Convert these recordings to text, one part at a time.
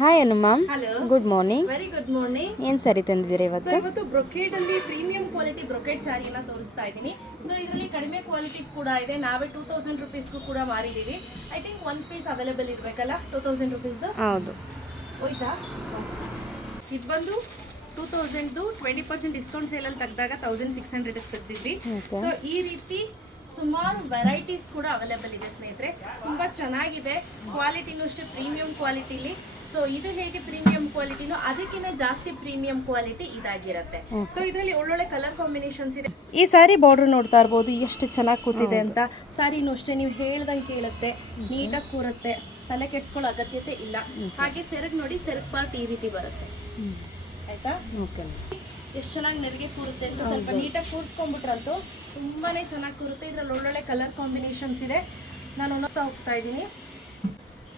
Hi Anu ma'am. Hello, good morning. Very good morning. ಏನು sari ತಂದಿದ್ದೀರಾ ಇವತ್ತು? ಇವತ್ತು ಬ್ರೊಕೇಡ್ ಅಲ್ಲಿ ಪ್ರೀಮಿಯಂ ಕ್ವಾಲಿಟಿ ಬ್ರೊಕೇಡ್ ಸ್ಯಾರಿನ ತೋರಿಸ್ತಾ ಇದ್ದೀನಿ. ಸೊ ಇದರಲ್ಲಿ ಕಡಿಮೆ ಕ್ವಾಲಿಟಿ ಕೂಡ ಇದೆ. ನಾವೇ 2000 ರುಪೀಸ್ಗೂ ಕೂಡ ಮಾರಿದ್ದೀವಿ. I think one piece available ಇರಬೇಕಲ್ಲ 2000 ರುಪೀಸ್ದು. ಹೌದು. ಹೋಯ್ತಾ? ಇದು ಬಂದು 2000ದು 20% ಡಿಸ್ಕೌಂಟ್ ಸೇಲಲ್ಲಿ ತೆಗೆದಾಗ 1600 ತೆಗೆದಿದ್ವಿ. ಸೊ ಈ ರೀತಿ ಸುಮಾರು ವೆರೈಟೀಸ್ ಕೂಡ ಅವೈಲೇಬಲ್ ಇದೆ ಸ್ನೇಹಿತರೆ. ತುಂಬಾ ಚೆನ್ನಾಗಿದೆ. ಕ್ವಾಲಿಟಿನೂ ಅಷ್ಟೇ ಪ್ರೀಮಿಯಂ ಕ್ವಾಲಿಟಿಲಿ. ಸೊ ಇದು ಹೇಗೆ ಪ್ರೀಮಿಯಂ ಕ್ವಾಲಿಟಿನೋ ಅದಕ್ಕಿಂತ ಜಾಸ್ತಿ ಪ್ರೀಮಿಯಂ ಕ್ವಾಲಿಟಿ ಇದಾಗಿರುತ್ತೆ. ಸೊ ಇದರಲ್ಲಿ ಒಳ್ಳೊಳ್ಳೆ ಕಲರ್ ಕಾಂಬಿನೇಷನ್ಸ್ ಇದೆ. ಈ ಸ್ಯಾರಿ ಬಾರ್ಡರ್ ನೋಡ್ತಾ ಇರ್ಬೋದು ಎಷ್ಟು ಚೆನ್ನಾಗಿ ಕೂತಿದೆ ಅಂತ. ಸ್ಯಾರಿನೂ ಅಷ್ಟೇ ನೀವು ಹೇಳ್ದಂಗೆ ಕೇಳುತ್ತೆ, ನೀಟಾಗಿ ಕೂರುತ್ತೆ, ತಲೆ ಕೆಡ್ಸ್ಕೊಳ್ಳೋ ಅಗತ್ಯತೆ ಇಲ್ಲ. ಹಾಗೆ ಸೆರಗ್ ನೋಡಿ, ಸೆರಗ್ ಪಾರ್ಟ್ ಈ ರೀತಿ ಬರುತ್ತೆ. ಆಯ್ತಾ? ಎಷ್ಟು ಚೆನ್ನಾಗಿ ನೆರಿಗೆ ಕೂರುತ್ತೆ ಅಂತ ಸ್ವಲ್ಪ ನೀಟಾಗಿ ಕೂರಿಸ್ಕೊಂಡ್ಬಿಟ್ರಂತೂ ತುಂಬಾನೇ ಚೆನ್ನಾಗಿ ಕೂರುತ್ತೆ. ಇದ್ರಲ್ಲಿ ಒಳ್ಳೊಳ್ಳೆ ಕಲರ್ ಕಾಂಬಿನೇಷನ್ಸ್ ಇದೆ. ನಾನು ಉಣಿಸ್ತಾ ಹೋಗ್ತಾ ಇದ್ದೀನಿ.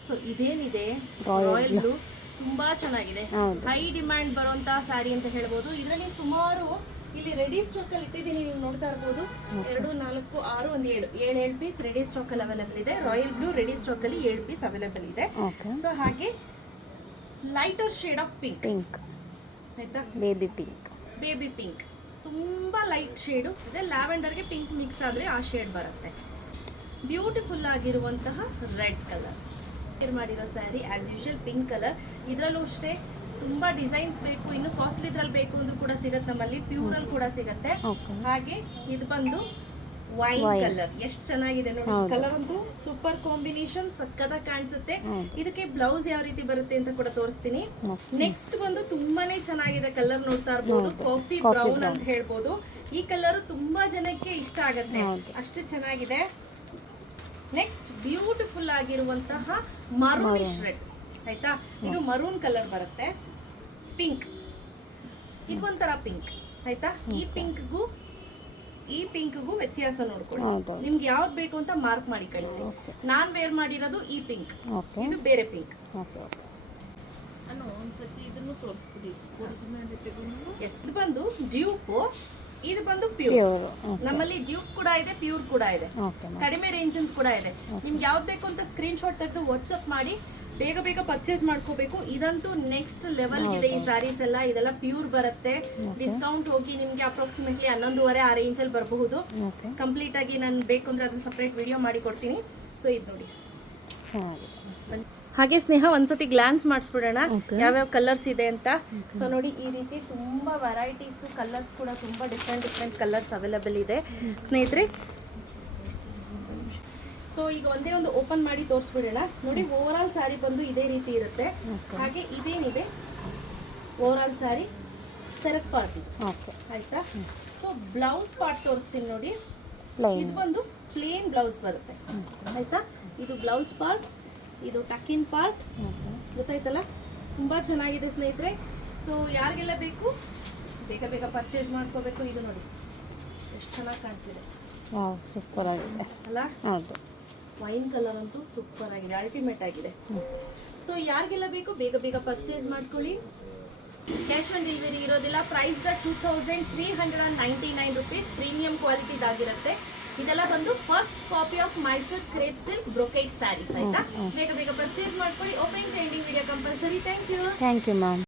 ಸೊ ಇದೇನಿದೆ ರಾಯಲ್ ಬ್ಲೂ ತುಂಬಾ ಚೆನ್ನಾಗಿದೆ. ಹೈ ಡಿಮ್ಯಾಂಡ್ ಬರುವಂತ ಸ್ಯಾರಿ ಅಂತ ಹೇಳ್ಬೋದು. ಇದರಲ್ಲಿ ಸುಮಾರು ಇಲ್ಲಿ ರೆಡಿ ಸ್ಟಾಕ್ ಅಲ್ಲಿ ಇಟ್ಟಿದ್ದೀನಿ, ನೀವು ನೋಡ್ತಾ ಇರ್ಬೋದು. 2, 4, 6, 1, 7 ಪೀಸ್ ರೆಡಿ ಸ್ಟಾಕ್ ಅಲ್ಲಿ ಅವೈಲೇಬಲ್ ಇದೆ. ರಾಯಲ್ ಬ್ಲೂ ರೆಡಿ ಸ್ಟಾಕ್ ಅಲ್ಲಿ 7 ಪೀಸ್ ಅವೈಲೇಬಲ್ ಇದೆ. ಸೊ ಹಾಗೆ ಲೈಟರ್ ಶೇಡ್ ಆಫ್ ಪಿಂಕ್, ಆಯ್ತಾ? ಬೇಬಿ ಪಿಂಕ್ ತುಂಬಾ ಲೈಟ್ ಶೇಡು ಇದೆ. ಲ್ಯಾವೆಂಡರ್ಗೆ ಪಿಂಕ್ ಮಿಕ್ಸ್ ಆದ್ರೆ ಆ ಶೇಡ್ ಬರುತ್ತೆ. ಬ್ಯೂಟಿಫುಲ್ ಆಗಿರುವಂತಹ ರೆಡ್ ಕಲರ್ ಮಾಡಿರೋ sari as usual pink colour. ಇದರಲ್ಲೂ ಅಷ್ಟೇ ತುಂಬಾ ಡಿಸೈನ್ಸ್ ಬೇಕು, ಇನ್ನು ಕಾಸ್ಟ್ಲಿ ಇದ್ರಲ್ಲಿ ಬೇಕು ಅಂದ್ರೂ ಕೂಡ ಸಿಗುತ್ತೆ ನಮ್ಮಲ್ಲಿ. ಪ್ಯೂರ್ ಅಲ್ಲಿ ಕೂಡ ಸಿಗುತ್ತೆ. ಹಾಗೆ ಇದು ಬಂದು ವೈನ್ ಕಲರ್, ಎಷ್ಟು ಚೆನ್ನಾಗಿದೆ ನೋಡಿ. ಕಲರ್ ಅಂತೂ ಸೂಪರ್ ಕಾಂಬಿನೇಷನ್, ಸಕ್ಕತ್ತಾಗಿ ಕಾಣಿಸುತ್ತೆ. ಇದಕ್ಕೆ ಬ್ಲೌಸ್ ಯಾವ ರೀತಿ ಬರುತ್ತೆ ಅಂತ ಕೂಡ ತೋರಿಸ್ತೀನಿ. ನೆಕ್ಸ್ಟ್ ಬಂದು ತುಂಬಾನೇ ಚೆನ್ನಾಗಿದೆ ಕಲರ್, ನೋಡ್ತಾ ಇರ್ಬೋದು. ಕಾಫಿ ಬ್ರೌನ್ ಅಂತ ಹೇಳ್ಬೋದು. ಈ ಕಲರ್ ತುಂಬಾ ಜನಕ್ಕೆ ಇಷ್ಟ ಆಗತ್ತೆ, ಅಷ್ಟು ಚೆನ್ನಾಗಿದೆ. ನೆಕ್ಸ್ಟ್ ಬ್ಯೂಟಿಫುಲ್ ಆಗಿರುವಂತಹ ಮರೂನಿಶ್ ರೆಡ್, ಆಯ್ತಾ? ಇದು ಮರೂನ್ ಕಲರ್ ಬರುತ್ತೆ. ಪಿಂಕ್, ಇದು ಒಂಥರ ಪಿಂಕ್, ಆಯ್ತಾ? ಈ ಪಿಂಕ್ಗೂ ವ್ಯತ್ಯಾಸ ನೋಡ್ಕೊಳ್ಳಿ. ನಿಮ್ಗೆ ಯಾವ್ದು ಬೇಕು ಅಂತ ಮಾರ್ಕ್ ಮಾಡಿ ಕಳಿಸಿ. ನಾನ್ ವೇರ್ ಮಾಡಿರೋದು ಈ ಪಿಂಕ್, ಇದು ಬೇರೆ ಪಿಂಕ್. ಇದನ್ನು ತೋರಿಸ್ಬಿಡಿ. ಇದು ಬಂದು ಡ್ಯೂಪ್, ಇದು ಬಂದು ಪ್ಯೂರ್. ನಮ್ಮಲ್ಲಿ ಡ್ಯೂಪ್ ಕೂಡ ಇದೆ, ಪ್ಯೂರ್ ಕೂಡ ಇದೆ, ಕಡಿಮೆ ರೇಂಜ್ ಅಂತ ಕೂಡ ಇದೆ. ನಿಮ್ಗೆ ಯಾವ್ದು ಬೇಕು ಅಂತ ಸ್ಕ್ರೀನ್ ಶಾಟ್ ತೆಗೆದು ವಾಟ್ಸ್ಆಪ್ ಮಾಡಿ ಬೇಗ ಬೇಗ ಪರ್ಚೇಸ್ ಮಾಡ್ಕೋಬೇಕು. ಇದಂತೂ ನೆಕ್ಸ್ಟ್ ಲೆವೆಲ್ ಇದೆ ಈ ಸ್ಯಾರೀಸ್ ಎಲ್ಲ. ಇದೆಲ್ಲ ಪ್ಯೂರ್ ಬರುತ್ತೆ. ಡಿಸ್ಕೌಂಟ್ ಹೋಗಿ ನಿಮ್ಗೆ ಅಪ್ರಾಕ್ಸಿಮೇಟ್ಲಿ 11.5 ಆ ರೇಂಜ್ ಅಲ್ಲಿ ಬರಬಹುದು. ಕಂಪ್ಲೀಟ್ ಆಗಿ ನಾನು ಬೇಕು ಅಂದ್ರೆ ಅದನ್ನ ಸಪರೇಟ್ ವಿಡಿಯೋ ಮಾಡಿ ಕೊಡ್ತೀನಿ. ಸೊ ಇದು ನೋಡಿ. ಹಾಗೆ ಸ್ನೇಹ ಒಂದ್ಸತಿ ಗ್ಲಾನ್ಸ್ ಮಾಡಿಸ್ಬಿಡೋಣ ಯಾವ್ಯಾವ ಕಲರ್ಸ್ ಇದೆ ಅಂತ. ಸೊ ನೋಡಿ, ಈ ರೀತಿ ತುಂಬಾ ವೆರೈಟೀಸ್ ಕಲರ್ಸ್ ಕೂಡ ತುಂಬಾ ಡಿಫ್ರೆಂಟ್ ಕಲರ್ಸ್ ಅವೈಲೇಬಲ್ ಇದೆ ಸ್ನೇಹಿತರೆ. ಸೊ ಈಗ ಒಂದೇ ಒಂದು ಓಪನ್ ಮಾಡಿ ತೋರಿಸ್ಬಿಡೋಣ. ನೋಡಿ, ಓವರ್ ಆಲ್ ಸ್ಯಾರಿ ಬಂದು ಇದೇ ರೀತಿ ಇರುತ್ತೆ. ಹಾಗೆ ಇದೇನಿದೆ ಓವರ್ ಆಲ್ ಸ್ಯಾರಿ ಸೆರಗ್ ಪಾರ್ಟ್, ಆಯ್ತಾ? ಸೊ ಬ್ಲೌಸ್ ಪಾರ್ಟ್ ತೋರಿಸ್ತೀನಿ ನೋಡಿ. ಇದು ಬಂದು ಪ್ಲೇನ್ ಬ್ಲೌಸ್ ಬರುತ್ತೆ, ಆಯ್ತಾ? ಇದು ಬ್ಲೌಸ್ ಪಾರ್ಟ್, ಇದು ಟಕಿನ್ ಪಾರ್ಟ್, ಗೊತ್ತಾಯ್ತಲ್ಲ? ತುಂಬಾ ಚೆನ್ನಾಗಿದೆ ಸ್ನೇಹಿತರೆ. ಸೊ ಯಾರಿಗೆಲ್ಲ ಬೇಕು ಬೇಗ ಬೇಗ ಪರ್ಚೇಸ್ ಮಾಡ್ಕೋಬೇಕು. ಇದು ನೋಡಿ ಎಷ್ಟು ಚೆನ್ನಾಗಿ ಕಾಣ್ತಿದೆ, ಸೂಪರ್ ಆಗಿದೆ ಅಲ್ಲ? ಹೌದು. ವೈನ್ ಕಲರ್ ಅಂತೂ ಸೂಪರ್ ಆಗಿದೆ, ಅಲ್ಟಿಮೇಟ್ ಆಗಿದೆ. ಸೊ ಯಾರಿಗೆಲ್ಲ ಬೇಕು ಬೇಗ ಬೇಗ ಪರ್ಚೇಸ್ ಮಾಡ್ಕೊಳ್ಳಿ. ಕ್ಯಾಶ್ ಆನ್ ಡೆಲಿವರಿ ಇರೋದಿಲ್ಲ. Price 2399 rupees. ಪ್ರೀಮಿಯಂ ಕ್ವಾಲಿಟಿದಾಗಿರುತ್ತೆ. ಇದೆಲ್ಲ ಬಂದು first copy of Mysore crepe silk brocade sarees, ಆಯ್ತಾ? ಬೇಗ ಬೇಗ ಪರ್ಚೇಸ್ ಮಾಡ್ಕೊಳ್ಳಿ. Open trending video compulsory. Thank you ma'am.